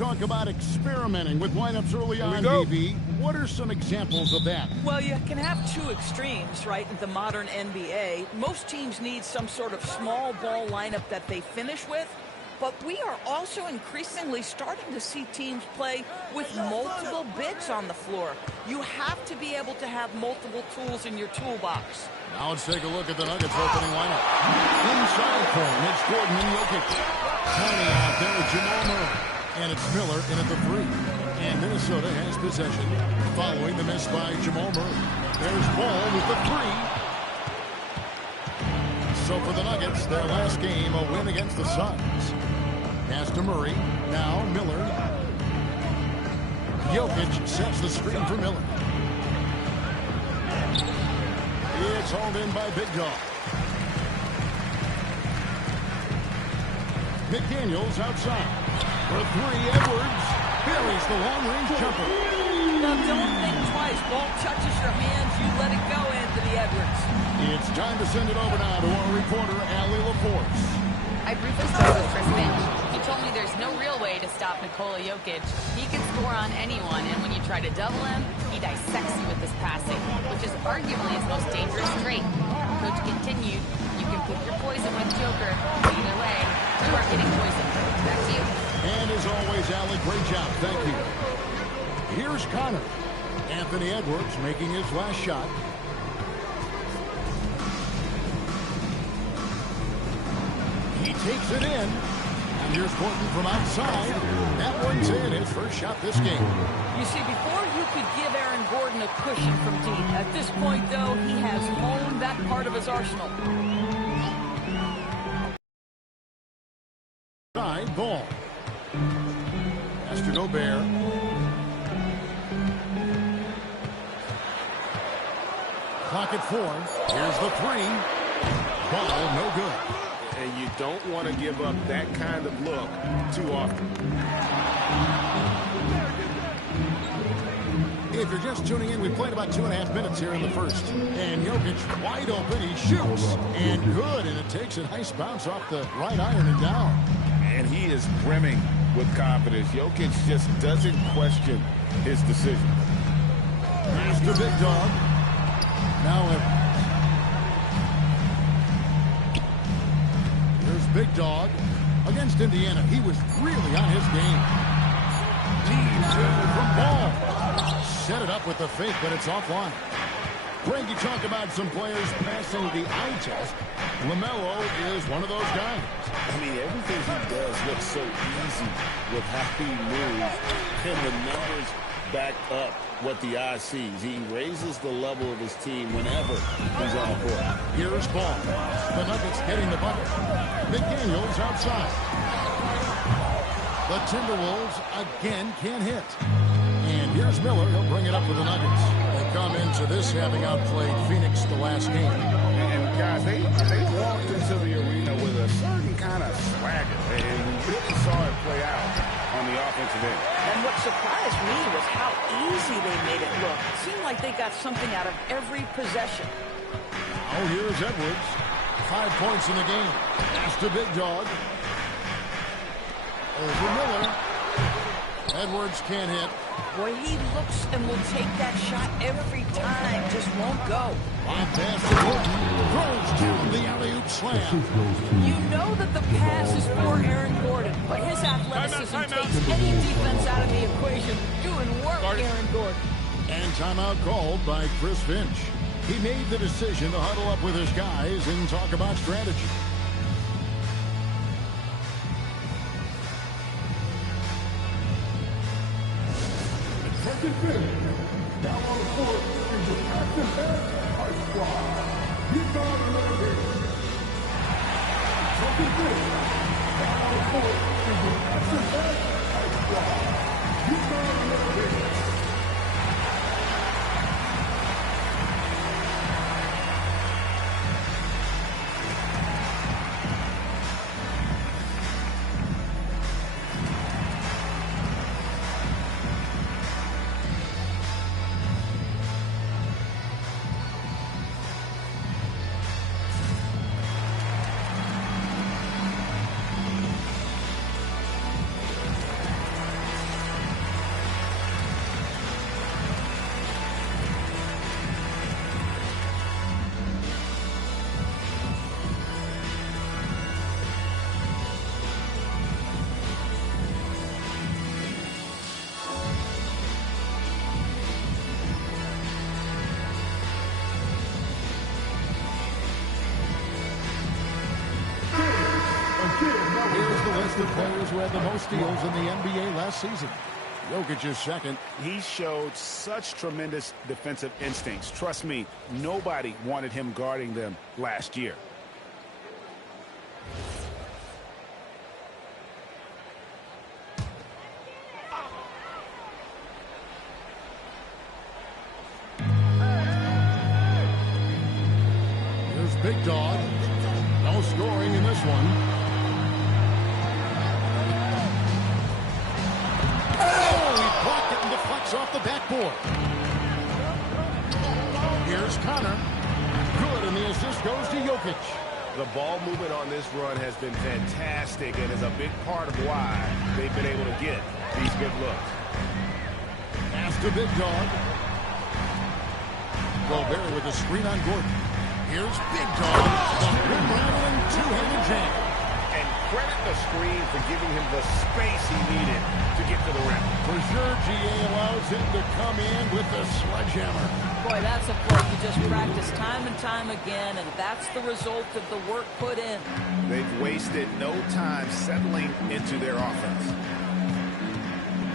Talk about experimenting with lineups early on, DB. What are some examples of that? Well, you can have two extremes, right, in the modern NBA. Most teams need some sort of small ball lineup that they finish with, but we are also increasingly starting to see teams play with multiple bigs on the floor. You have to be able to have multiple tools in your toolbox. Now let's take a look at the Nuggets opening lineup. Inside form, it's Gordon and Jokic. Tony out there with Jamal Murray. And it's Miller in at the 3. And Minnesota has possession following the miss by Jamal Murray. There's Ball with the 3. So for the Nuggets, their last game, a win against the Suns. Pass to Murray. Now Miller. Jokic sets the screen for Miller. It's hauled in by Big Dog. McDaniels outside. For 3, Edwards buries the long-range jumper. Now, don't think twice. Ball touches your hands, you let it go, Anthony Edwards. It's time to send it over now to our reporter, Allie LaForce. I briefly spoke with Chris Finch. He told me there's no real way to stop Nikola Jokic. He can score on anyone, and when you try to double him, he dissects you with his passing, which is arguably his most dangerous trait. Coach continued, you can pick your poison with Joker. Either way, you are getting poisoned. Back to you. And as always, Allie, great job. Thank you. Here's Connor. Anthony Edwards making his last shot. He takes it in. And here's Gordon from outside. That one's in. His first shot this game. You see, before you could give Aaron Gordon a cushion from deep. At this point, though, he has honed that part of his arsenal. Side ball. Has to Gobert. Clock at 4. Here's the 3. Ball no good. And you don't want to give up that kind of look too often. If you're just tuning in, we played about 2.5 minutes here in the first. And Jokic wide open. He shoots. And good. And it takes a nice bounce off the right iron and down. And he is brimming with confidence. Jokic just doesn't question his decision. Here's the Big Dog. Now here's Big Dog against Indiana. He was really on his game. Deep from Ball. Set it up with the fake, but it's offline. Greg, you talk about some players passing the eye test. LaMelo is one of those guys. I mean, everything he does looks so easy with how he moves, and the numbers back up what the eye sees. He raises the level of his team whenever he's on the court. Here's Ball. The Nuggets getting the bucket. McDaniels outside. The Timberwolves again can't hit. And here's Miller. He'll bring it up for the Nuggets. They come into this having outplayed Phoenix the last game. And guys, they walked into the arena with a certain kind of swagger. And we really saw it play out on the offensive end. And what surprised me was how easy they made it look. It seemed like they got something out of every possession. Oh, here's Edwards. 5 points in the game. Pass to Big Dog. Over Miller. Edwards can't hit. Boy, he looks and will take that shot every time. Just won't go. On pass to Gordon. Throws down the alley-oop slam. You know that the pass is for Aaron Gordon, but his athleticism takes any defense out of the equation. Doing work, Aaron Gordon. And timeout called by Chris Finch. He made the decision to huddle up with his guys and talk about strategy. Down on the court is the Paxton High Squad. He's on another game. Second fish. Down on the court is the Paxton High Squad. He's on another game. the players who had the most steals in the NBA last season. Jokic is second. He showed such tremendous defensive instincts. Trust me, nobody wanted him guarding them last year. Here's Big Dog. No scoring in this one. Oh, he blocked it and deflects off the backboard. Here's Connor. Good, and the assist goes to Jokic. The ball movement on this run has been fantastic and is a big part of why they've been able to get these good looks. Pass to Big Dog. Gobert with a screen on Gordon. Here's Big Dog. The rim-rattling two-handed jam. And credit the screen for giving him the space he needed to get to the rim. For sure, GA allows him to come in with the sledgehammer. Boy, that's a play you just practice time and time again, and that's the result of the work put in. They've wasted no time settling into their offense.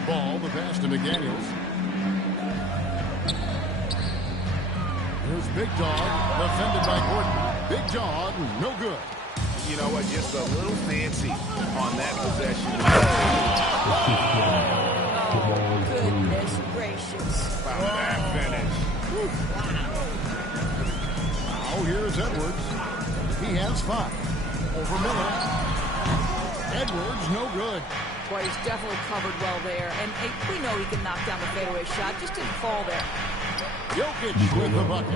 Ball, the pass to McDaniels. Here's Big Dog, defended by Gordon. Big Dog, no good. You know what? Just a little fancy on that possession. Oh, goodness gracious. Wow, that finish. Oh, here's Edwards. He has 5. Over Miller. Edwards, no good. Boy, he's definitely covered well there. And we know he can knock down the fadeaway shot. Just didn't fall there. Jokic with the bucket.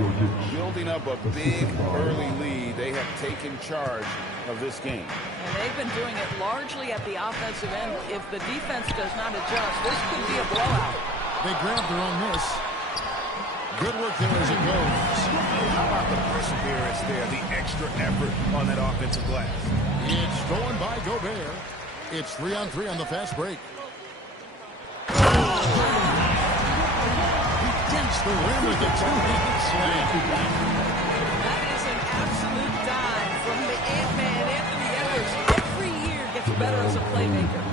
Building up a big early lead, they have taken charge of this game. And they've been doing it largely at the offensive end. If the defense does not adjust, this could be a blowout. They grabbed their own miss. Good work there as it goes. How about the perseverance there, the extra effort on that offensive glass? It's stolen by Gobert. It's 3-on-3 on the fast break. The rim with the two-handed slam. That is an absolute dive from the Ant-Man, Anthony Edwards. Every year gets better as a playmaker.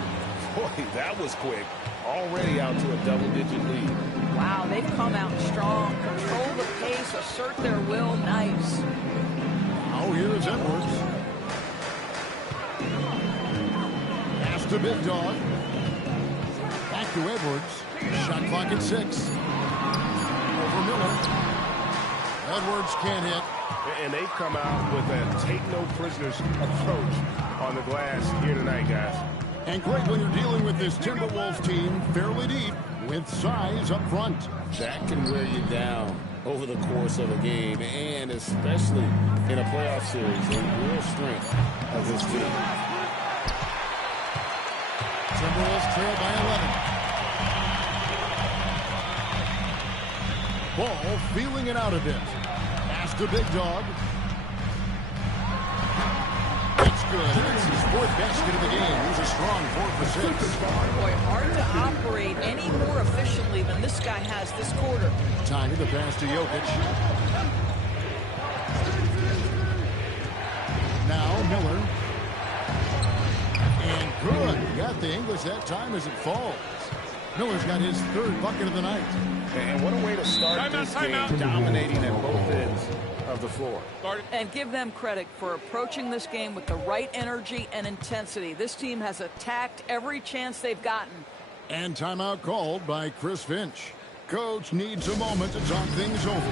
Boy, that was quick. Already out to a double-digit lead. Wow, they've come out strong. Control the pace, assert their will. Nice. Oh, here's Edwards. Pass to Big Dog. Back to Edwards. Shot clock at 6. Over Miller. Edwards can't hit. And they've come out with a take-no-prisoners approach on the glass here tonight, guys. And great when you're dealing with this Timberwolves team fairly deep with size up front. That can wear you down over the course of a game, and especially in a playoff series, a real strength of this team. Timberwolves trail by 11. Ball feeling it out a bit. Pass to Big Dog. It's good. It's his 4th basket of the game. He's a strong 4 for 6. Boy, hard to operate any more efficiently than this guy has this quarter. Tiny the pass to Jokic. Now Miller. And good. Got the English that time as it falls. Miller's got his 3rd bucket of the night. And what a way to start this game, dominating at both ends of the floor. And give them credit for approaching this game with the right energy and intensity. This team has attacked every chance they've gotten. And timeout called by Chris Finch. Coach needs a moment to talk things over.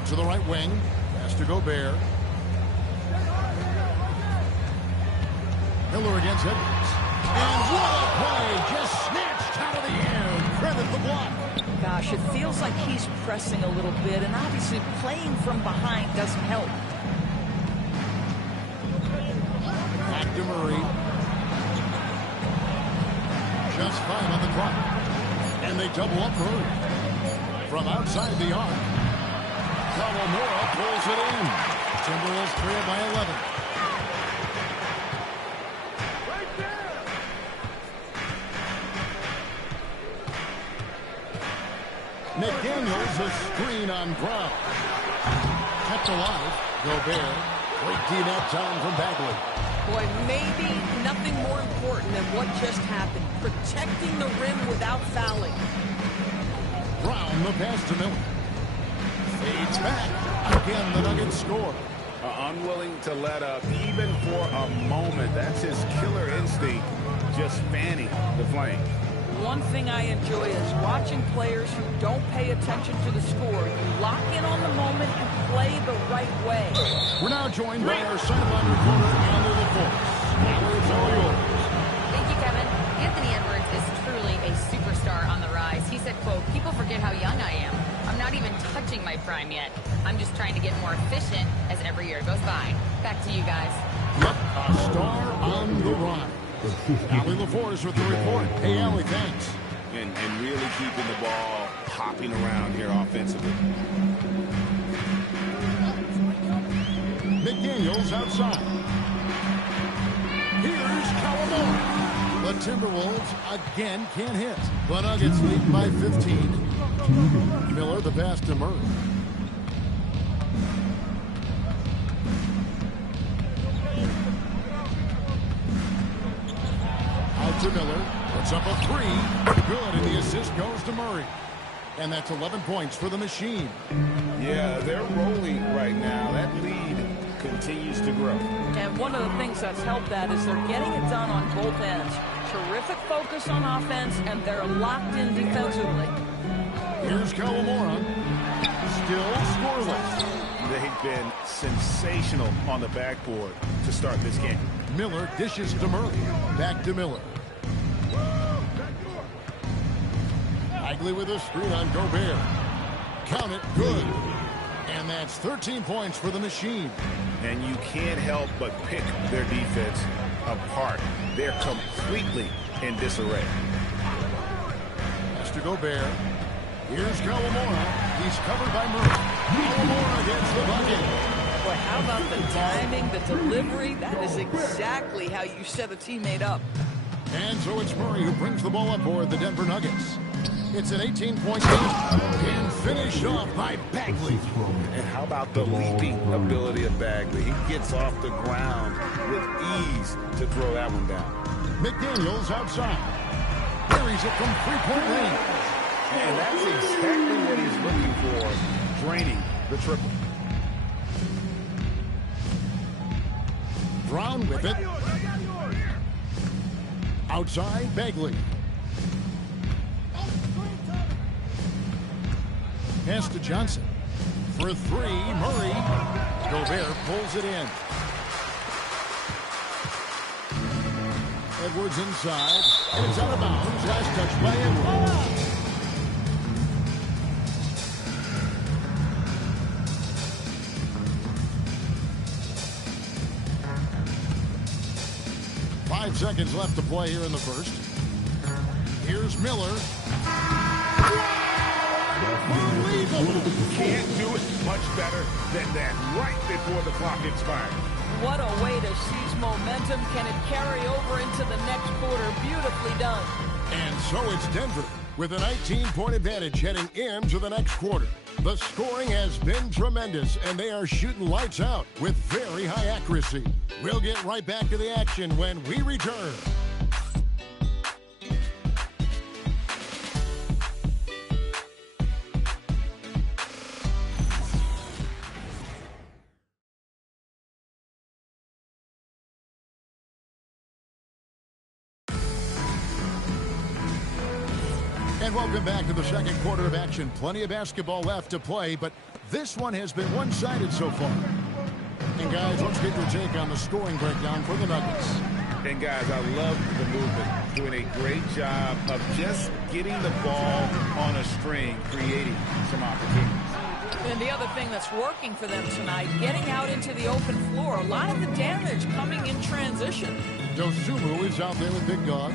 Out to the right wing. Pass to Gobert. Miller against Edwards. And what a play! Just snatched out of the air. Credit the block. Gosh, it feels like he's pressing a little bit, and obviously playing from behind doesn't help. Back to Murray. Just 5 on the clock. And they double up Murray. From outside the arc. Kawamura pulls it in. Timberwolves trail by 11. McDaniels a screen on Brown. Kept alive. Gobert. Great D-net time from Bagley. Boy, maybe nothing more important than what just happened. Protecting the rim without fouling. Brown the pass to Miller. Fades back. Again, the Nuggets score. Unwilling to let up even for a moment. That's his killer instinct, just fanning the flame. One thing I enjoy is watching players who don't pay attention to the score. You lock in on the moment and play the right way. We're now joined by our sideline reporter, Allie LaForce. Allie, it's all yours. Thank you, Kevin. Anthony Edwards is truly a superstar on the rise. He said, quote, "People forget how young I am. I'm not even touching my prime yet. I'm just trying to get more efficient as every year goes by." Back to you guys. Yep, a star on the rise. Allie LaForce with the report. Hey, Allie, thanks. And really keeping the ball hopping around here offensively. McDaniels outside. Here's Kawamura. The Timberwolves again can't hit. The Nuggets lead by 15. Miller the pass to Murray. Out to Miller. Puts up a three. Good, and the assist goes to Murray. And that's 11 points for the Machine. Yeah, they're rolling right now. That lead continues to grow. And one of the things that's helped that is they're getting it done on both ends. Terrific focus on offense, and they're locked in defensively. Here's Kawamura. Still scoreless. They've been sensational on the backboard to start this game. Miller dishes to Murray. Back to Miller. Bagley with a screen on Gobert. Count it, good. And that's 13 points for the Machine. And you can't help but pick their defense apart. They're completely in disarray. Pass to Gobert. Here's Kawamura. He's covered by Murray. Kawamura gets the bucket. Boy, how about the timing, the delivery? That is exactly how you set a teammate up. And so it's Murray who brings the ball up for the Denver Nuggets. It's an 18-point game. And finished off by Bagley. And how about the leaping ability of Bagley? He gets off the ground with ease to throw that one down. McDaniels outside. Carries it from three-point range. And that's exactly what he's looking for, draining the triple. Brown with it. Outside, Bagley. Pass to Johnson. For three, Murray. Gobert pulls it in. Edwards inside. And it's out of bounds. Last touch by Edwards. 5 seconds left to play here in the first. Here's Miller. Unbelievable. Can't do it much better than that right before the clock expires. What a way to seize momentum. Can it carry over into the next quarter? Beautifully done. And so it's Denver with a 19-point advantage heading into the next quarter. The scoring has been tremendous, and they are shooting lights out with very high accuracy. We'll get right back to the action when we return. And welcome back to the second quarter of action. Plenty of basketball left to play, but this one has been one-sided so far. And guys, let's get your take on the scoring breakdown for the Nuggets. And guys, I love the movement. Doing a great job of just getting the ball on a string, creating some opportunities. And the other thing that's working for them tonight, getting out into the open floor. A lot of the damage coming in transition. Dosunmu is out there with Big Dog.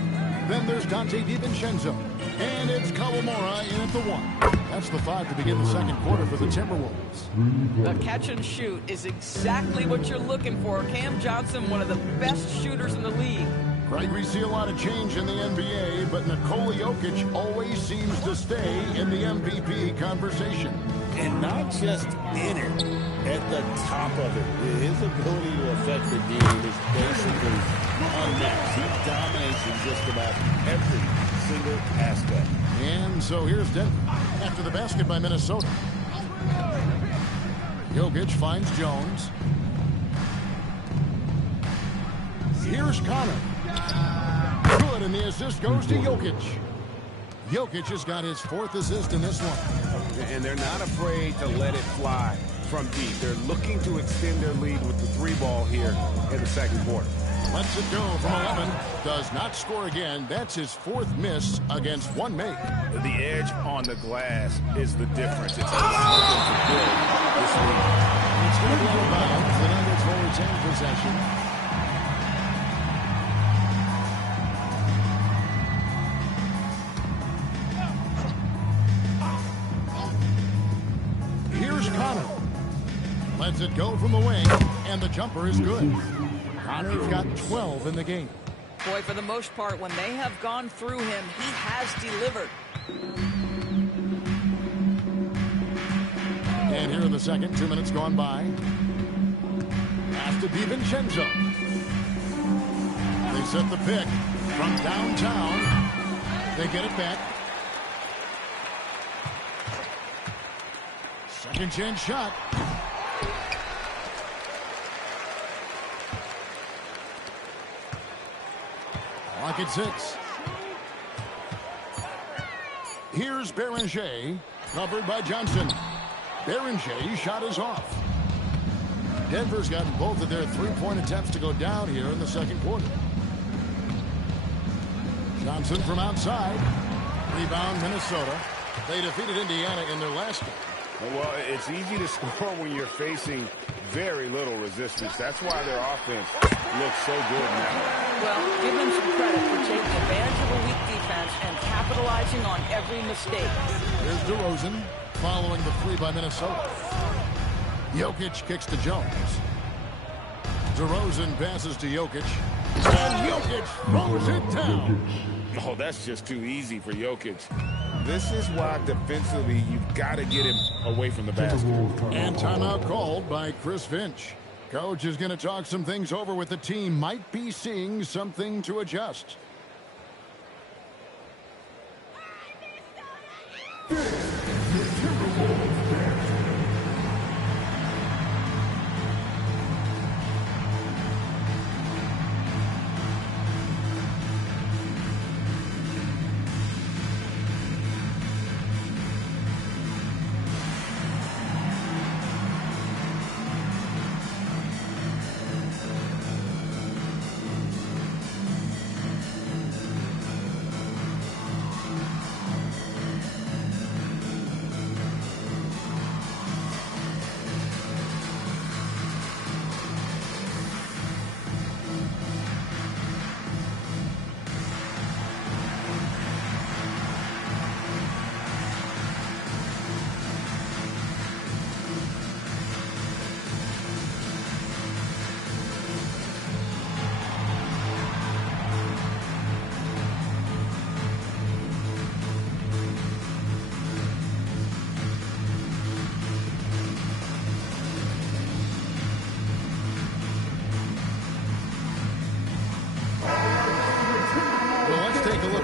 Then there's Dante DiVincenzo. And it's Kawamura in at the 1. That's the 5 to begin the second quarter for the Timberwolves. The catch and shoot is exactly what you're looking for. Cam Johnson, one of the best shooters in the league. Greg, we see a lot of change in the NBA, but Nikola Jokic always seems to stay in the MVP conversation. And not just in it, at the top of it. His ability to affect the game is basically unmatched. He dominates in just about every single aspect. And so here's Denver after the basket by Minnesota. Jokic finds Jones. Here's Connor. Good, and the assist goes to Jokic. Jokic has got his 4th assist in this one. And they're not afraid to let it fly from deep. They're looking to extend their lead with the 3-ball here in the second quarter. Lets it go from 11. Does not score again. That's his 4th miss against one make. The edge on the glass is the difference. It's allowed them to build this lead. It's going to be out of bounds. The Nuggets will retain possession. Here's Connor. Lets it go from the wing, and the jumper is good. Connor's got 12 in the game. Boy, for the most part, when they have gone through him, he has delivered. And here in the second, 2 minutes gone by. Pass to DiVincenzo. They set the pick from downtown. They get it back. Second chance shot. Clock at 6. Here's Beringer, covered by Johnson. Berenger's shot is off. Denver's gotten both of their three-point attempts to go down here in the second quarter. Johnson from outside. Rebound, Minnesota. They defeated Indiana in their last game. Well, it's easy to score when you're facing very little resistance. That's why their offense looks so good now. Well, give them some credit for taking advantage of a weak defense and capitalizing on every mistake. Here's DeRozan following the 3 by Minnesota. Jokic kicks to Jones. DeRozan passes to Jokic. And Jokic throws it down. Oh, that's just too easy for Jokic. This is why defensively you've got to get him away from the basket. And timeout called by Chris Finch. Coach is going to talk some things over with the team. Might be seeing something to adjust.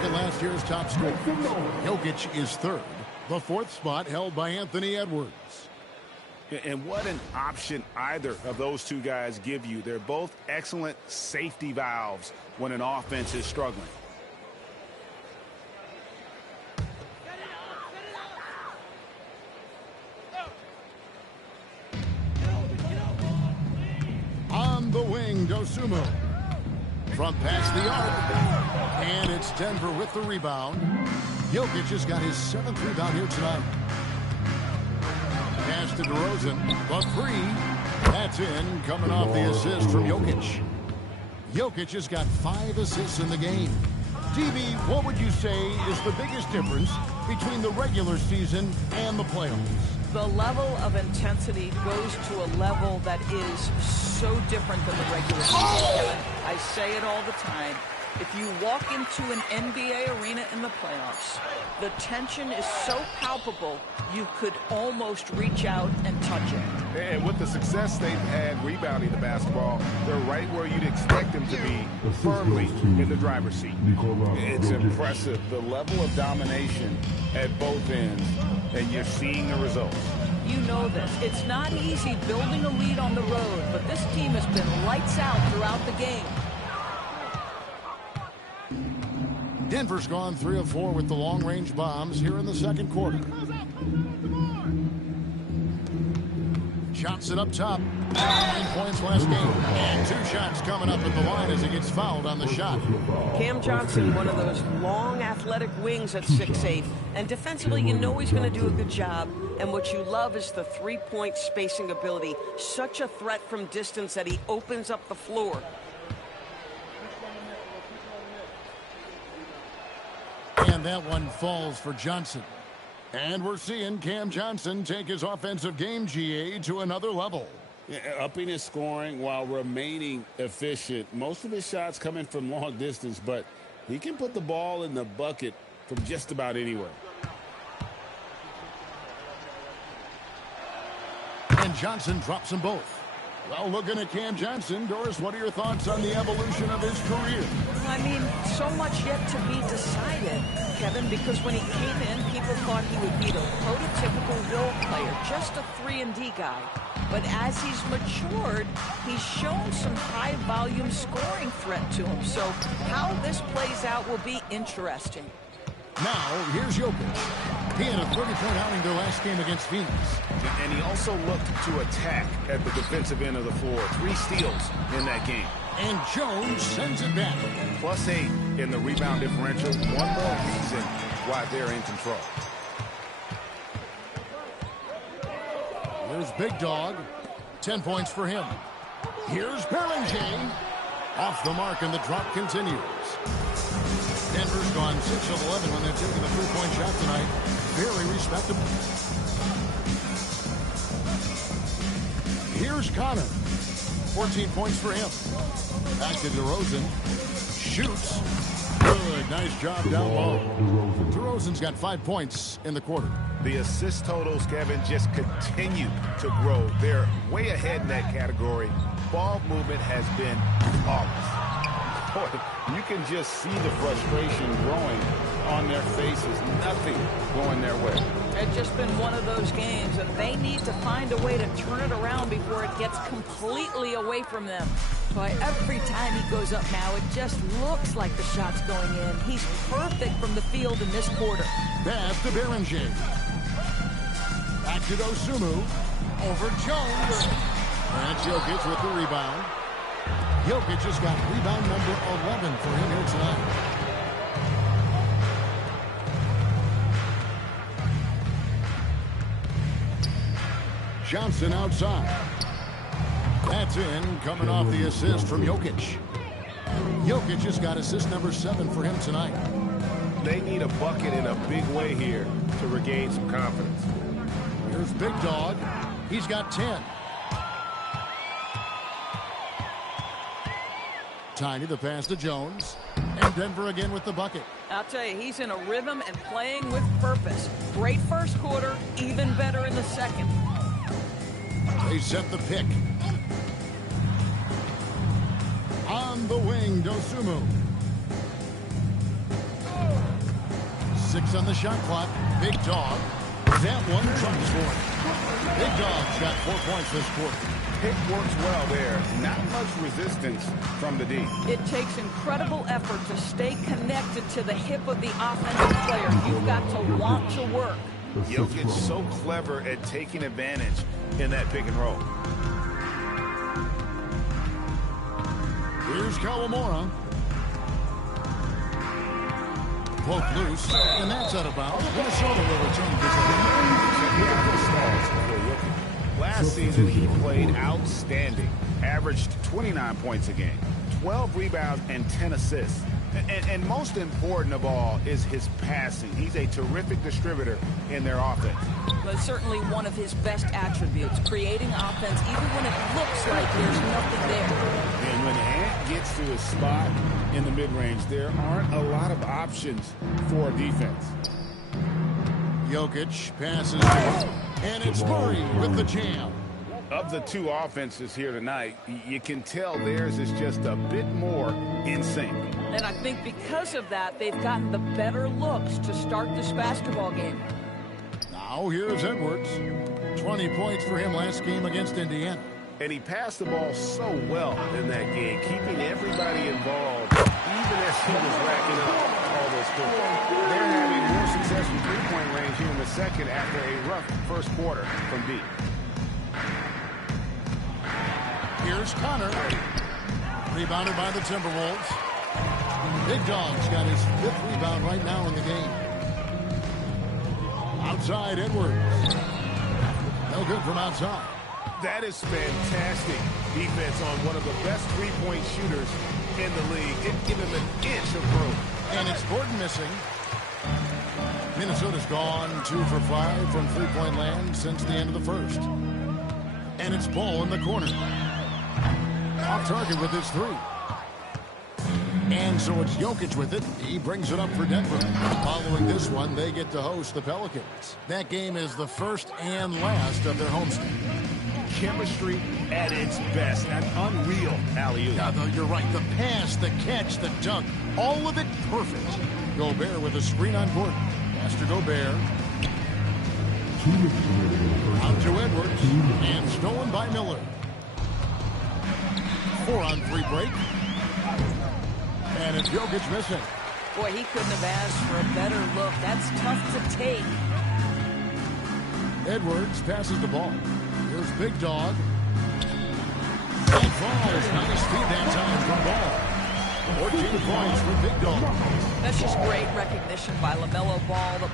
Last year's top scorer. Jokic is 3rd. The 4th spot held by Anthony Edwards. And what an option either of those two guys give you. They're both excellent safety valves when an offense is struggling. wing, Dosunmu. From past the arc. And it's Denver with the rebound. Jokic has got his 7th rebound here tonight. Pass to DeRozan. The three. That's in. Coming off the assist from Jokic. Jokic has got 5 assists in the game. DB, what would you say is the biggest difference between the regular season and the playoffs? The level of intensity goes to a level that is so different than the regular season, Kevin. I say it all the time. If you walk into an NBA arena in the playoffs, the tension is so palpable, you could almost reach out and touch it. And with the success they've had rebounding the basketball, they're right where you'd expect them to be, firmly in the driver's seat. It's impressive, the level of domination at both ends, and you're seeing the results. You know this. It's not easy building a lead on the road, but this team has been lights out throughout the game. Denver's gone 3 of 4 with the long-range bombs here in the second quarter. Johnson up top. 9 points last game. And 2 shots coming up at the line as he gets fouled on the shot. Cam Johnson, one of those long athletic wings at 6'8". And defensively, you know he's going to do a good job. And what you love is the three-point spacing ability. Such a threat from distance that he opens up the floor. And that one falls for Johnson. And we're seeing Cam Johnson take his offensive game, GA, to another level. Yeah, upping his scoring while remaining efficient. Most of his shots coming from long distance, but he can put the ball in the bucket from just about anywhere. And Johnson drops them both. Well, looking at Cam Johnson, Doris, what are your thoughts on the evolution of his career? I mean, so much yet to be decided, Kevin, because when he came in, people thought he would be the prototypical role player, just a 3-and-D guy. But as he's matured, he's shown some high-volume scoring threat to him. So how this plays out will be interesting. Now, here's Jokic. He had a 30-point outing their last game against Phoenix. And he also looked to attack at the defensive end of the floor. 3 steals in that game. And Jones sends it back. +8 in the rebound differential. One more reason why they're in control. Here's Big Dog. 10 points for him. Here's Bellinger. Off the mark, and the drop continues. Denver's gone 6 of 11 when they're taking a 3-point shot tonight. Very respectable. Here's Connor. 14 points for him. Back to DeRozan. Shoots. Good. Nice job down low. DeRozan's got 5 points in the quarter. The assist totals, Kevin, just continue to grow. They're way ahead in that category. Ball movement has been flawless. Boy, you can just see the frustration growing on their faces. Nothing going their way. It's just been one of those games, and they need to find a way to turn it around before it gets completely away from them. Boy, every time he goes up now, it just looks like the shot's going in. He's perfect from the field in this quarter. Pass to Bellinger. Back to Dosunmu. Over Jones. And Jokic with the rebound. Jokic has got rebound number 11 for him here tonight. Johnson outside. That's in, coming off the assist from Jokic. Jokic has got assist number 7 for him tonight. They need a bucket in a big way here to regain some confidence. Here's Big Dog. He's got 10. Tiny the pass to Jones. And Denver again with the bucket. I'll tell you, he's in a rhythm and playing with purpose. Great first quarter, even better in the second. They set the pick. On the wing, Dosunmu. 6 on the shot clock. Big Dog. That one trumps for it. Big Dog's got 4 points this quarter. Pick works well there. Not much resistance from the D. It takes incredible effort to stay connected to the hip of the offensive player. You've got to want to work. Jokic so clever at taking advantage in that pick and roll. Here's Kawamura. Poke loose, and that's out of bounds. Minnesota will return possession. Last season, he played outstanding. Averaged 29 points a game, 12 rebounds, and 10 assists. And most important of all is his passing. He's a terrific distributor in their offense. But certainly one of his best attributes, creating offense even when it looks like there's nothing there. And when Ant gets to his spot in the mid-range, there aren't a lot of options for defense. Jokic passes, and it's Murray with the jam. Of the two offenses here tonight, you can tell theirs is just a bit more in sync. And I think because of that, they've gotten the better looks to start this basketball game. Now here's Edwards. 20 points for him last game against Indiana. And he passed the ball so well in that game, keeping everybody involved, even as he was racking up all those points. They're having more success from three-point range here in the second after a rough first quarter from deep. Here's Connor. Rebounded by the Timberwolves. Big Dog's got his 5th rebound right now in the game. Outside Edwards. No good from outside. That is fantastic defense on one of the best three-point shooters in the league. Didn't give him an inch of room. And it's Gordon missing. Minnesota's gone 2 for 5 from three-point land since the end of the first. And it's Ball in the corner. Off target with his 3. And so it's Jokic with it. He brings it up for Denver. Following this one, they get to host the Pelicans. That game is the first and last of their homestand. Chemistry at its best. An unreal alley-oop. Yeah, though, you're right. The pass, the catch, the dunk, all of it perfect. Gobert with a screen on Gordon. Pass to Gobert. Out to Edwards. And stolen by Miller. 4-on-3 break. And it's Jokic missing. Boy, he couldn't have asked for a better look. That's tough to take. Edwards passes the ball. Here's Big Dog. And falls. Nice feed that time from Ball. 14 points for Big Dog. That's just great recognition by LaMelo Ball.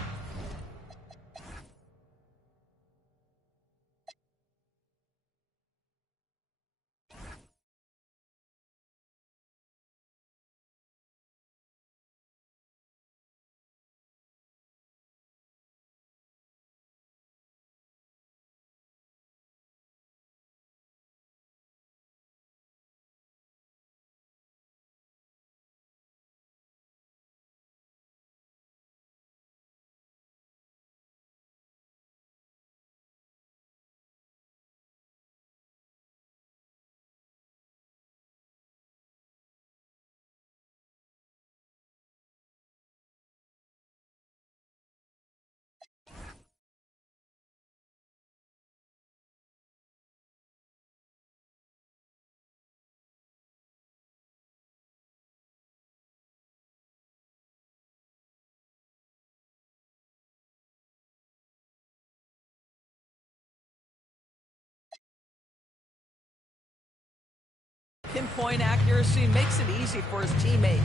Pinpoint accuracy makes it easy for his teammate.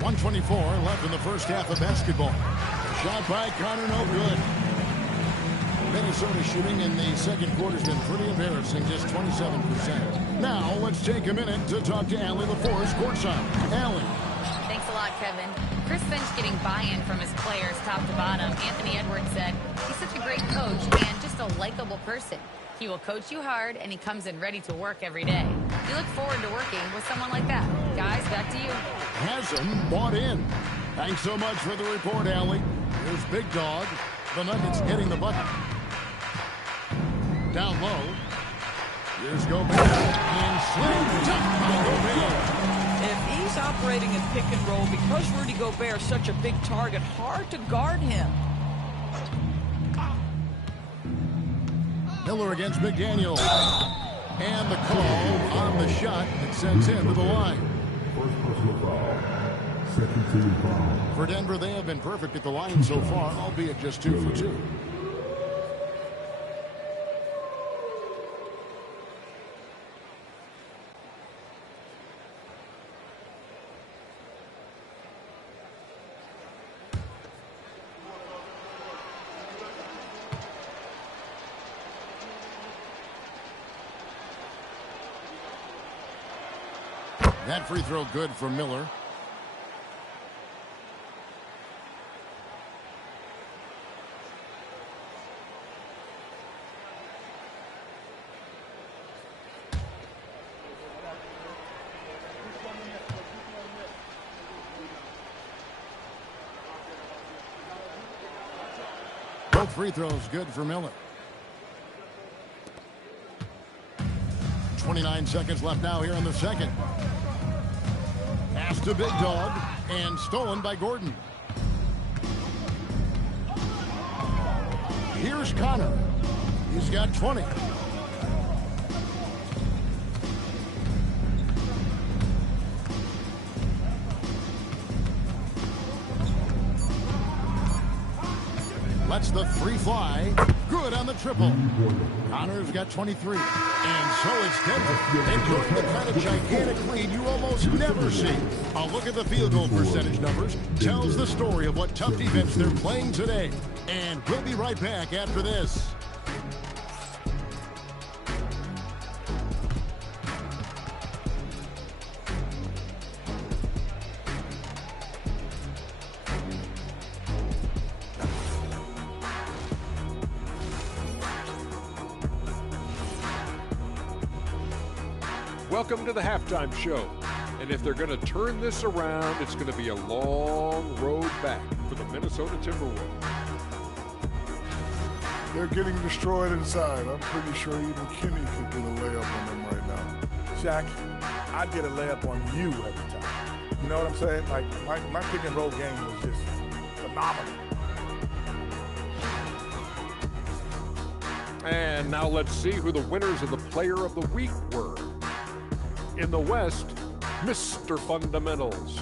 1:24 left in the first half of basketball. Shot by Connor, no good. Minnesota shooting in the second quarter has been pretty embarrassing, just 27%. Now let's take a minute to talk to Allie LaForce courtside. Allie. Thanks a lot, Kevin. Chris Finch getting buy-in from his players top to bottom. Anthony Edwards said, he's such a great coach and just a likable person. He will coach you hard, and he comes in ready to work every day. You look forward to working with someone like that. Guys, back to you. Hasn't bought in. Thanks so much for the report, Allie. Here's Big Dog. The Nuggets getting the bucket. Down low. Here's Gobert. And slam dunk by Gobert. If he's operating in pick and roll, because Rudy Gobert is such a big target, hard to guard him. Miller against McDaniel. And the call on the shot that sends him to the line. First personal foul. Second team foul. For Denver, they have been perfect at the line so far, albeit just 2 for 2. That free throw good for Miller. Both free throws good for Miller. 29 seconds left now here in the second. Pass to Big Dog and stolen by Gordon. Here's Connor. He's got 20. Lets the three fly. Good on the triple. Connor's got 23. And so it's Denver enjoying the kind of gigantic lead you almost never see. A look at the field goal percentage numbers tells the story of what tough defense they're playing today. And we'll be right back after this. Welcome to the halftime show. And if they're going to turn this around, it's going to be a long road back for the Minnesota Timberwolves. They're getting destroyed inside. I'm pretty sure even Kenny could get a layup on them right now. Shaq, I'd get a layup on you every time. You know what I'm saying? Like, my pick and roll game was just phenomenal. And now let's see who the winners of the Player of the Week were. In the West, Mr. Fundamentals.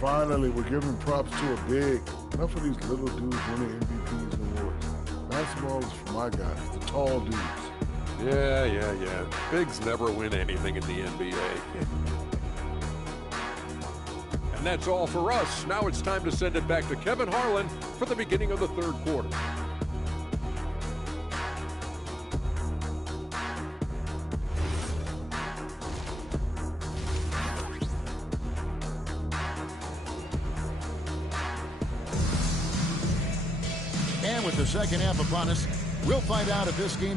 Finally, we're giving props to a big. Enough of these little dudes winning MVPs and awards. Basketball is for my guys, the tall dudes. Yeah. Bigs never win anything in the NBA. And that's all for us. Now it's time to send it back to Kevin Harlan for the beginning of the third quarter. And with the second half upon us, we'll find out if this game